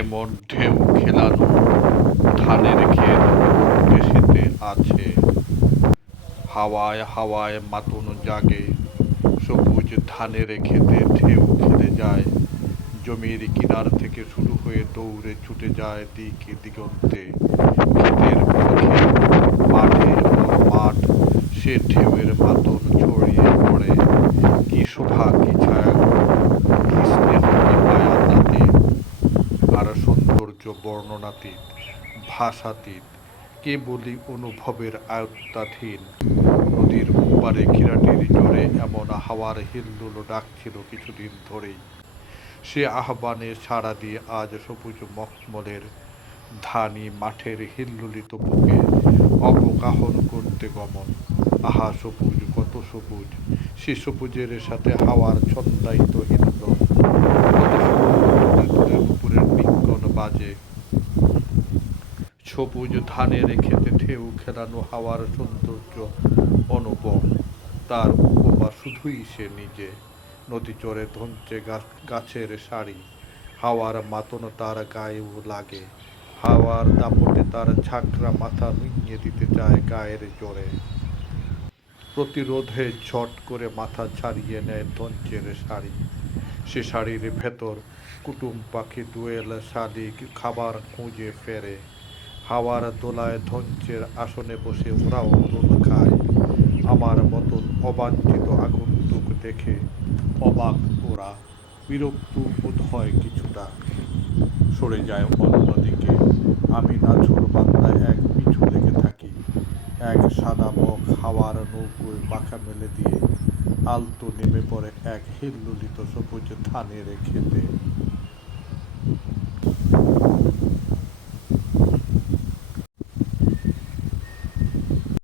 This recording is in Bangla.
এমন ঢেউ খেলানো ধানের ক্ষেত দেশেতে আছে। হাওয়ায় হাওয়ায় মাতন জাগে, সবুজ ধানের ক্ষেতে ঢেউ খেলে যায়। জমির কিনার থেকে শুরু হয়ে দৌড়ে ছুটে যায় দিক দিগন্তে। ক্ষেতের পর ক্ষেত, মাঠের পর মাঠ, সে ঢেউয়ের মাতন ছড়িয়ে পড়ে। কি শোভা, কি ছায়া গো, কি স্নেহ, কি মায়া তাতে। আর সৌন্দর্য বর্ণনাতীত, ভাষাতীত, কেবলই অনুভবের আয়ত্তাধীন। নদীর ওপারে ঘিরাটির জোরে এমন হাওয়ার হিল্লোল ডাকছিল কিছুদিন ধরেই। সে আহ্বানে সাড়া দিয়ে আজ সবুজ মখমলের ধানি মাঠের হিল্লোলিত বুকে অবগাহন করতে গমন। আহা সবুজ, কত সবুজ, সে সবুজের সাথে হাওয়ার ছন্দায়িত হিল্লোল। কত সুন্দর দূরে দূরে নুপুরের নিক্কণ বাজে। সবুজ ধানের ক্ষেতে ঢেউ খেলানো হাওয়ার সৌন্দর্য অনুপম। তার উপমা শুধুই সে নিজে। নদী চড়ে ধনচে গাছের সারি, হাওয়ার মাতন তার গায়েও লাগে। হাওয়ার দাপটে তার ঝাঁকড়া মাথা নুইয়ে দিতে চায় গায়ের জোরে। প্রতিরোধে ঝট করে মাথা ছাড়িয়ে নেয় ধনচের শাড়ি। সে শাড়ির ভেতর কুটুম পাখি দোয়েল শালিক খাবার খুঁজে ফেরে। হাওয়ার দোলায় ধনচের আসনে বসে ওরাও দোল খায়। আমার মতন অবাঞ্ছিত আগন্তুক দেখে অবাক ওরা, বিরক্ত বোধ হয় কিছুটা, সরে যায় অন্যদিকে। আমি নাছোড় বান্দায় এক পিছু লেগে থাকি। এক সাদা বক হাওয়ার নৌকোয় পাখা মেলে দিয়ে আলতো নেমে পড়ে এক হিল্লোলিত সবুজ ধানের ক্ষেতে।